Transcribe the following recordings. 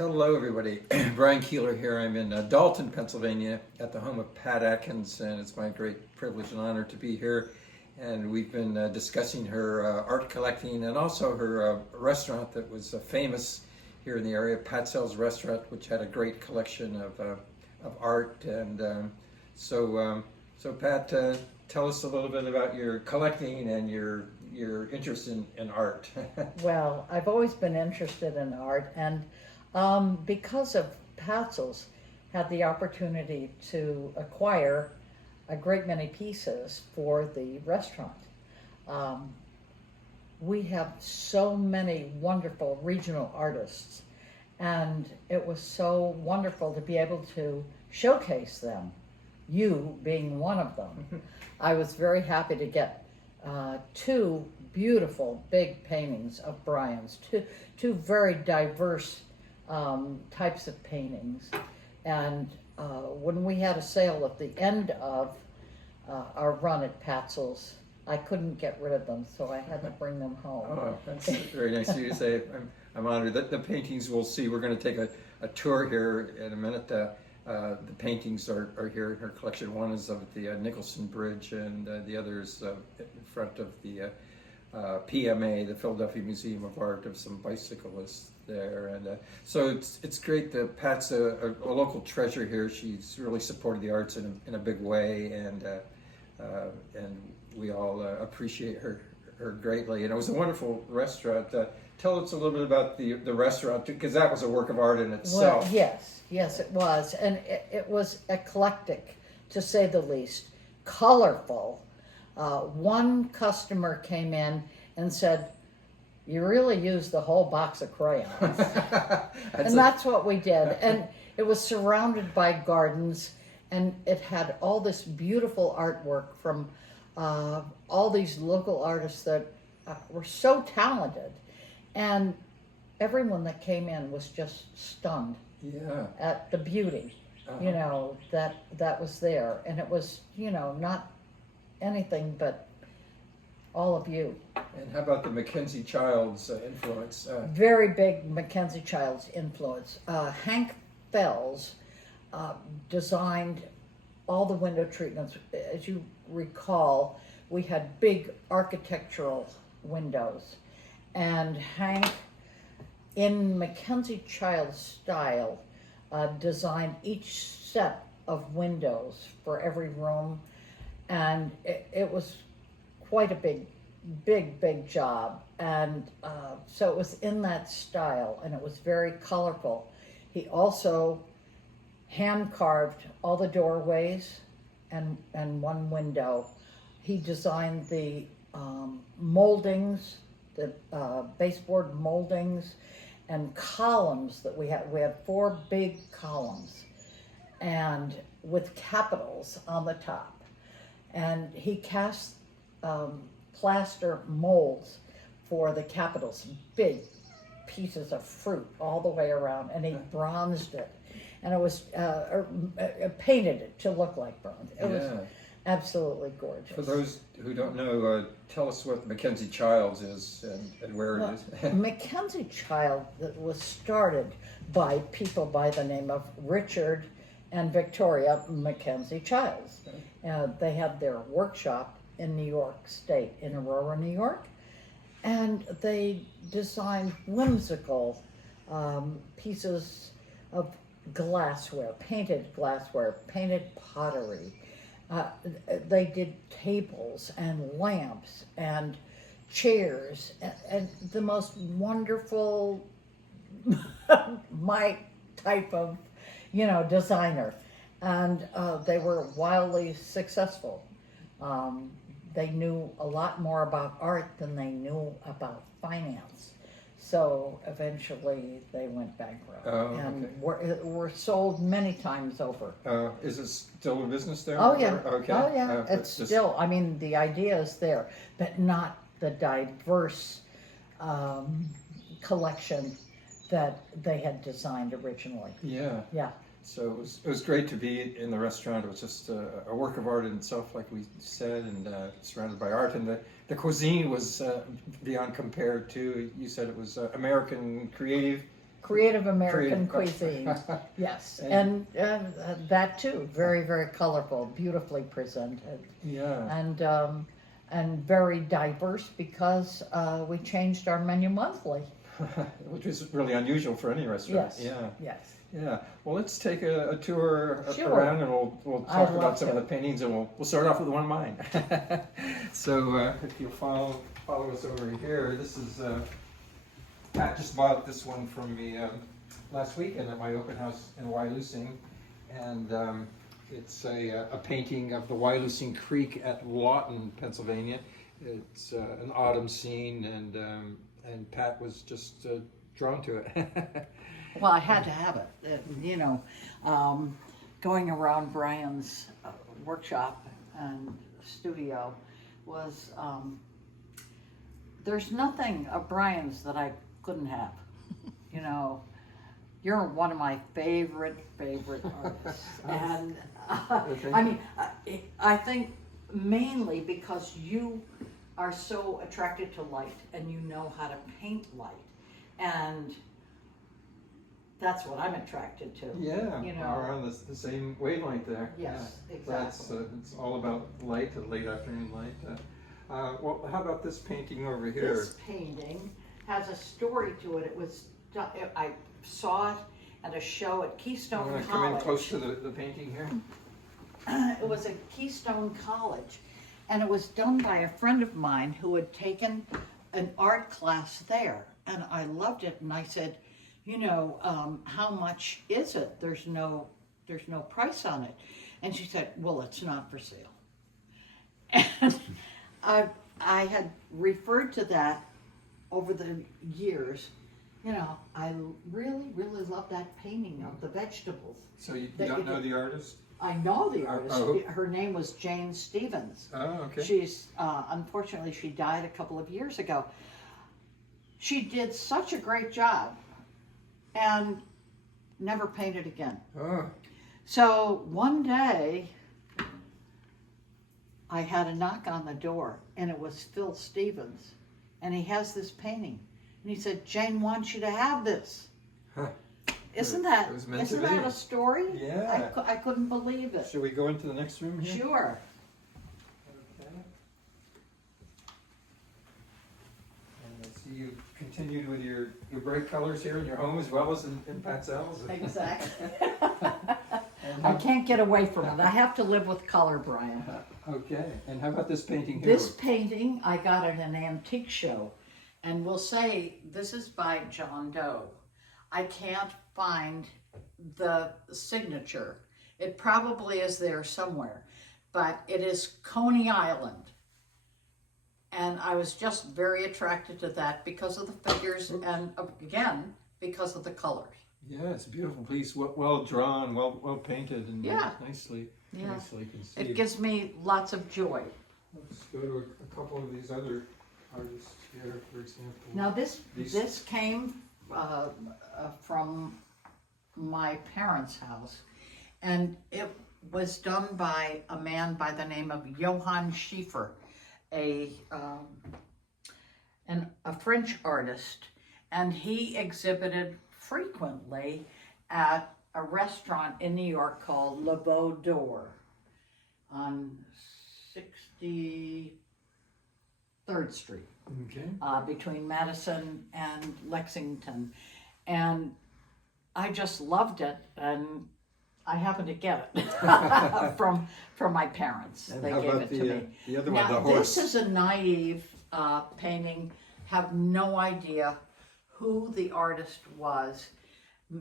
Hello, everybody. Brian Keeler here. I'm in Dalton, Pennsylvania, at the home of Pat Atkins, and it's my great privilege and honor to be here. And we've been discussing her art collecting and also her restaurant that was famous here in the area, Patsels Restaurant, which had a great collection of art. And so Pat, tell us a little bit about your collecting and your interest in art. Well, I've always been interested in art, and because of Patsels, had the opportunity to acquire a great many pieces for the restaurant. We have so many wonderful regional artists, and it was so wonderful to be able to showcase them, you being one of them. I was very happy to get two beautiful big paintings of Brian's, two very diverse types of paintings. And when we had a sale at the end of our run at Patsels, I couldn't get rid of them, so I had to bring them home. Oh, that's very nice of you to say. I'm honored. The paintings we'll see. We're going to take a tour here in a minute. The paintings are here in her collection. One is of the Nicholson Bridge, and the other is in front of the PMA, the Philadelphia Museum of Art, of some bicyclists there. And so it's great that Pat's a local treasure here. She's really supported the arts in a big way, and we all appreciate her greatly. And it was a wonderful restaurant. Tell us a little bit about the restaurant, because that was a work of art in itself. Well, yes, it was. And it was eclectic, to say the least, colorful. One customer came in and said, "You really used the whole box of crayons." And that's what we did. And it was surrounded by gardens, and it had all this beautiful artwork from all these local artists that were so talented. And everyone that came in was just stunned at the beauty, that was there. And it was, not anything but all of you. And how about the Mackenzie Childs influence? Very big Mackenzie Childs influence. Hank Fells designed all the window treatments. As you recall, we had big architectural windows, and Hank, in Mackenzie Childs style, designed each set of windows for every room, and it was quite a big job. And so it was in that style, and it was very colorful. He also hand carved all the doorways and one window. He designed the moldings, the baseboard moldings and columns that we had. We had 4 big columns, and with capitals on the top. And he cast plaster molds for the capitals, big pieces of fruit all the way around, and he bronzed it. And it was painted it to look like bronze. It was absolutely gorgeous. For those who don't know, tell us what Mackenzie Childs is and where it is. Mackenzie Child was started by people by the name of Richard and Victoria Mackenzie Childs. They had their workshop in New York State, in Aurora, New York, and they designed whimsical pieces of glassware, painted pottery. They did tables and lamps and chairs, and the most wonderful, my type of, designer. And they were wildly successful. They knew a lot more about art than they knew about finance. So eventually they went bankrupt and were sold many times over. Is it still in business there? Oh yeah. Okay. Oh yeah. It's still. I mean, the idea is there, but not the diverse collection that they had designed originally. Yeah. Yeah. So it was great to be in the restaurant. It was just a work of art in itself, like we said, and surrounded by art. And the cuisine was beyond compared to. You said it was American creative creative American Creative. cuisine. Yes, and that too, very, very colorful, beautifully presented, Yeah. and very diverse because we changed our menu monthly. Which is really unusual for any restaurant. Yes. Yeah. Yes. Yeah. Well, let's take a tour Sure. around, and we'll I'd talk love about some to. of the paintings, and we'll start off with one of mine. So if you follow us over here, this is Pat just bought this one from me last weekend at my open house in Wyalusing, and it's a painting of the Wyalusing Creek at Lawton, Pennsylvania. It's an autumn scene, and Pat was just drawn to it. Well, I had to have it. Going around Brian's workshop and studio was, there's nothing of Brian's that I couldn't have. You know, you're one of my favorite artists. And I think mainly because you are so attracted to light and you know how to paint light. And that's what I'm attracted to. Yeah, You know. we're on the same wavelength there. Yes, Yeah. exactly. It's all about light, late afternoon light. Well, how about this painting over here? This painting has a story to it. It was I saw it at a show at Keystone You want to College. come in close to the painting here? It was at Keystone College, and it was done by a friend of mine who had taken an art class there, and I loved it. And I said, how much is it? There's no price on it. And she said, well, it's not for sale. And I had referred to that over the years. I really, really love that painting of the vegetables. So you That don't you know did. the artist? I know the artist. Oh. Her name was Jane Stevens. Oh, okay. She's, unfortunately, she died a couple of years ago. She did such a great job and never painted again. Oh, So one day, I had a knock on the door, and it was Phil Stevens, and he has this painting, and he said, "Jane wants you to have this." huh. Isn't that It was meant to isn't that be. a story? Yeah. I couldn't believe it. Should we go into the next room here? Sure. Okay. And I see you continued with your bright colors here in your home as well as in Patsels. Exactly. And I can't get away from it. I have to live with color, Brian. Okay, and how about this painting here? This painting I got at an antique show, and we'll say this is by John Doe. I can't find the signature. It probably is there somewhere, but it is Coney Island. And I was just very attracted to that because of the figures and again, because of the colors. Yeah, it's a beautiful piece, well drawn, well painted, and Yeah. nicely Yeah. conceived. It gives me lots of joy. Let's go to a couple of these other artists here, for example. Now this These- came from my parents' house, and it was done by a man by the name of Johann Schiefer, a French artist, and he exhibited frequently at a restaurant in New York called Le Beau d'Or on 63rd Street. Okay. Between Madison and Lexington, and I just loved it, and I happened to get it from my parents. And They how gave about it to me. the other Now one, the horse? this is a naive painting. Have no idea who the artist was.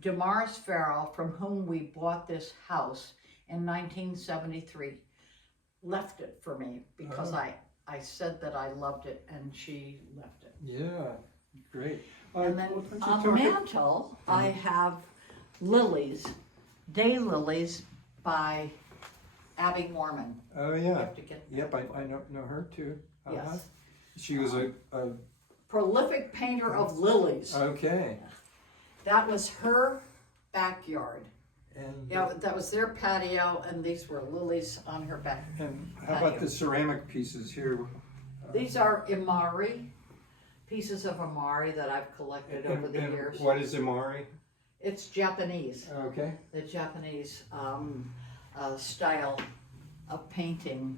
Damaris Farrell, from whom we bought this house in 1973, left it for me because I said that I loved it, and she left it. Yeah, great. And then Why don't you on the talk mantle, I have lilies, daylilies by Abby Mormon. Oh You yeah. have to get Yep, I know her too. Yes. She was a Prolific painter of lilies. okay. That was her backyard. And That was their patio, and these were lilies on her back. and how about the ceramic pieces here? These are Imari pieces of amari that I've collected over the years. What is Imari? It's Japanese. Okay. The Japanese style of painting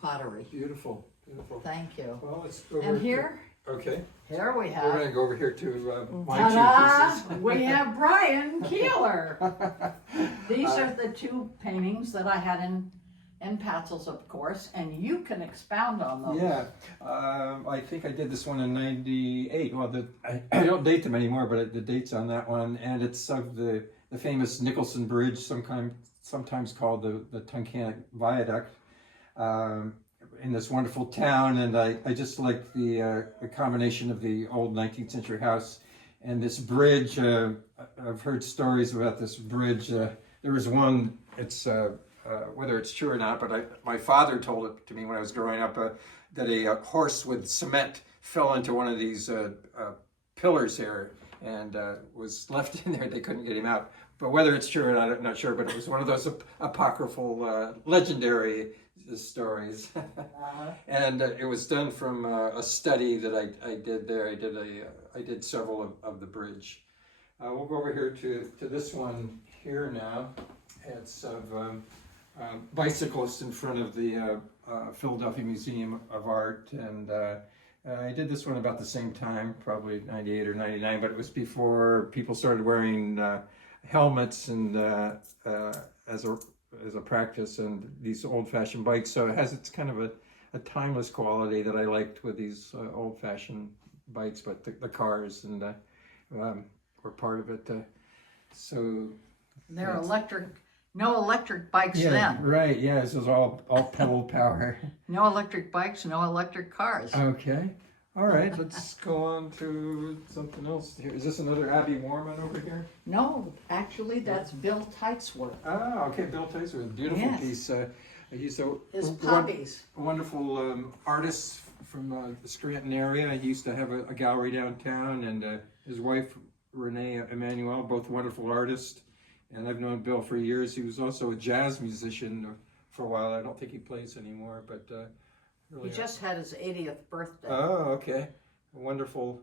pottery. Beautiful, beautiful. Thank you. Well, let's go over And here, okay. here we We're have. going to go over here to my Ta-da! two pieces. We have Brian Keeler. These are the two paintings that I had in Patsels, of course, and you can expound on those. Yeah, I think I did this one in '98. Well, I don't date them anymore, but the date's on that one, and it's of the famous Nicholson Bridge, sometimes called the Tunkhannock Viaduct, in this wonderful town. And I just like the combination of the old 19th century house and this bridge. I've heard stories about this bridge. There was one. It's whether it's true or not, but my father told it to me when I was growing up, that a horse with cement fell into one of these pillars here and was left in there. They couldn't get him out. But whether it's true or not, I'm not sure, but it was one of those apocryphal, legendary stories. And it was done from a study that I did there. I did several of the bridge. We'll go over here to this one here now. It's of bicyclist in front of the Philadelphia Museum of Art, and I did this one about the same time, probably '98 or '99, but it was before people started wearing helmets and as a practice, and these old-fashioned bikes. So it has its kind of a timeless quality that I liked with these old-fashioned bikes, but the cars and were part of it. So they're electric. No electric bikes yeah, then. right. Yeah, this was all pedal power. No electric bikes, no electric cars. Okay. All right. Let's go on to something else here. Is this another Abby Warman over here? No, actually, that's Bill Tight's work. Ah, okay. Bill Taser, a beautiful Yes. piece. He's His poppies. a wonderful artist from the Scranton area. He used to have a gallery downtown, and his wife Renee Emanuel, both wonderful artists. And I've known Bill for years. He was also a jazz musician for a while. I don't think he plays anymore, but really. He just had his 80th birthday. Oh, okay. A wonderful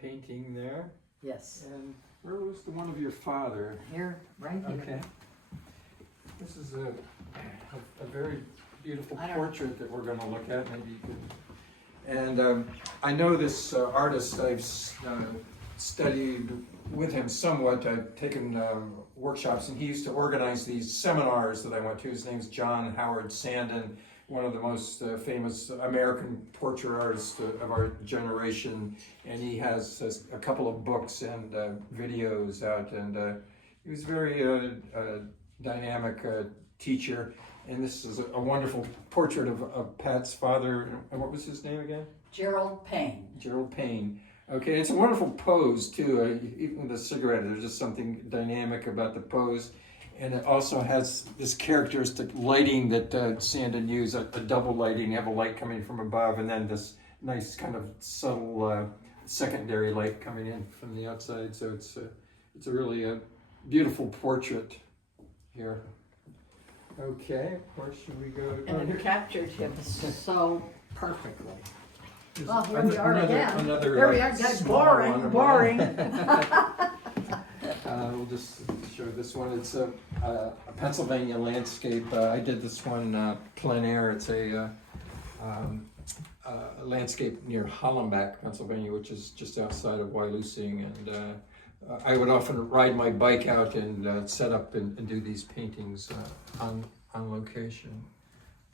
painting there. Yes. And where was the one of your father? Here, right here. Okay. This is a very beautiful portrait that we're going to look at. Maybe you could. And I know this artist. I've studied with him somewhat. I've taken workshops, and he used to organize these seminars that I went to. His name's John Howard Sandon, one of the most famous American portrait artists of our generation, and he has a couple of books and videos out, and he was a very dynamic teacher. And this is a wonderful portrait of Pat's father. And what was his name again? Gerald Payne. Gerald Payne. Okay, it's a wonderful pose too. Even with the cigarette, there's just something dynamic about the pose, and it also has this characteristic lighting that Sandon used, a double lighting. You have a light coming from above, and then this nice kind of subtle secondary light coming in from the outside. So it's a really beautiful portrait here. Okay, where should we go? And it captured him so perfectly. There's Well, here we are again. Here we are, guys. small Boring. We'll just show this one. It's a Pennsylvania landscape. I did this one plein air. It's a landscape near Hollenbach, Pennsylvania, which is just outside of Wyalusing. And I would often ride my bike out and set up and do these paintings on location.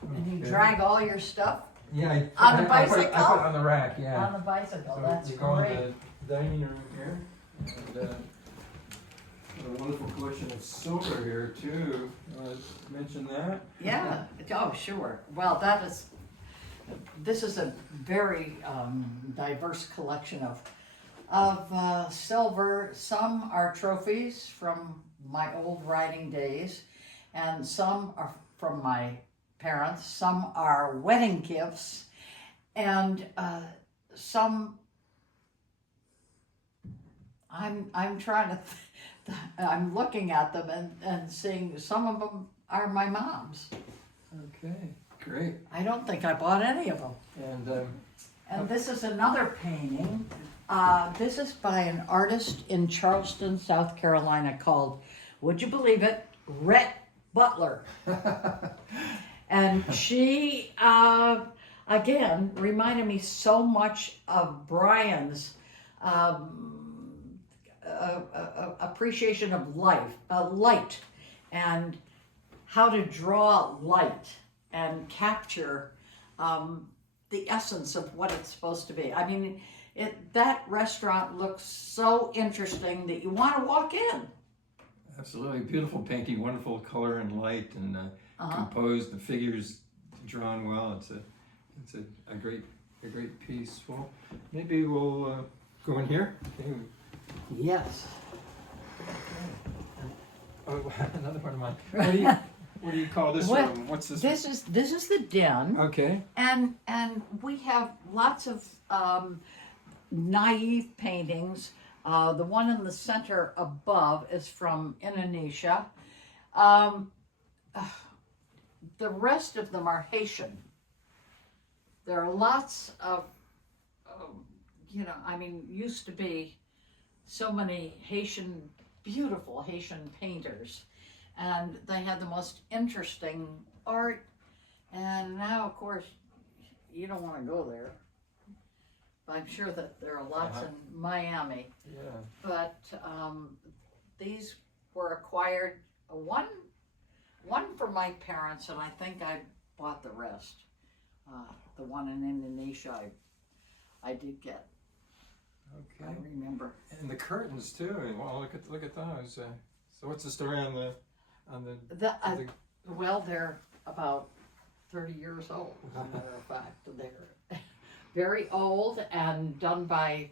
And you drag all your stuff Yeah, on the bicycle? I put it on the rack, yeah. on the bicycle. So That's we go in great. the dining room here, and a wonderful collection of silver here too. You want to mention that? Yeah. Oh, sure. Well, this is a very diverse collection of silver. Some are trophies from my old riding days, and some are from my parents. Some are wedding gifts, and some I'm trying to. I'm looking at them and seeing some of them are my mom's. Okay, great. I don't think I bought any of them. And this is another painting. This is by an artist in Charleston, South Carolina called, would you believe it, Rhett Butler. And she, again, reminded me so much of Brian's appreciation of light, and how to draw light and capture the essence of what it's supposed to be. I mean, that restaurant looks so interesting that you want to walk in. Absolutely beautiful painting, wonderful color and light, and composed. The figures drawn well. It's a great piece. Well, maybe we'll go in here. Okay. Yes. Oh, another one of mine. What do you call this Well, room? What's this? This is the den. Okay. And we have lots of naive paintings. The one in the center above is from Indonesia. The rest of them are Haitian. There are lots of, used to be so many beautiful Haitian painters. And they had the most interesting art. And now, of course, you don't want to go there. I'm sure that there are lots in Miami. Yeah. But these were acquired, one for my parents, and I think I bought the rest. The one in Indonesia, I did get. Okay. I remember. And the curtains too. Well, look at those. So what's the story on the? Well, they're about 30 years old, as a matter of fact. They're very old and done by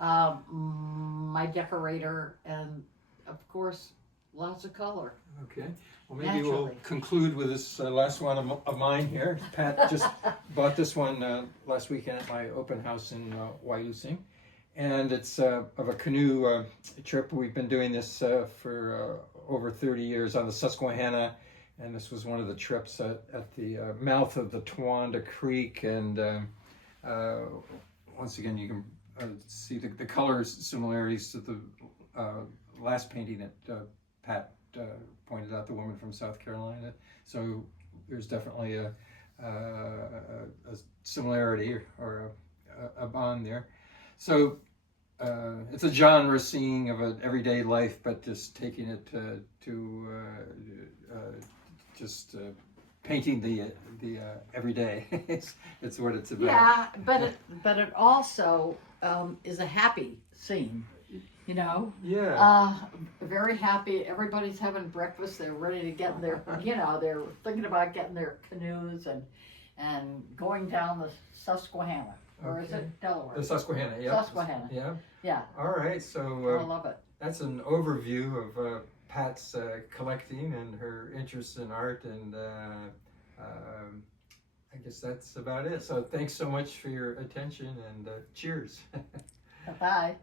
my decorator, and of course, lots of color. Okay. Well, maybe we'll Naturally. conclude with this last one of mine here. Pat just bought this one last weekend at my open house in Wailusing. And it's of a canoe trip. We've been doing this for over 30 years on the Susquehanna. And this was one of the trips at the mouth of the Towanda Creek. And once again, you can see the color similarities to the last painting that Pat pointed out, the woman from South Carolina. So there's definitely a similarity or a bond there. So it's a genre seeing of an everyday life, but just taking it to painting the everyday. it's what it's about. Yeah, but it also is a happy scene, you know. Yeah. Very happy. Everybody's having breakfast. They're ready to get in their, they're thinking about getting their canoes and going down the Susquehanna. Or is it Delaware? The Susquehanna, yeah. Susquehanna. Yeah. Yeah. All right, so I love it. that's an overview of Pat's collecting and her interest in art, and I guess that's about it. So thanks so much for your attention, and cheers. Bye-bye.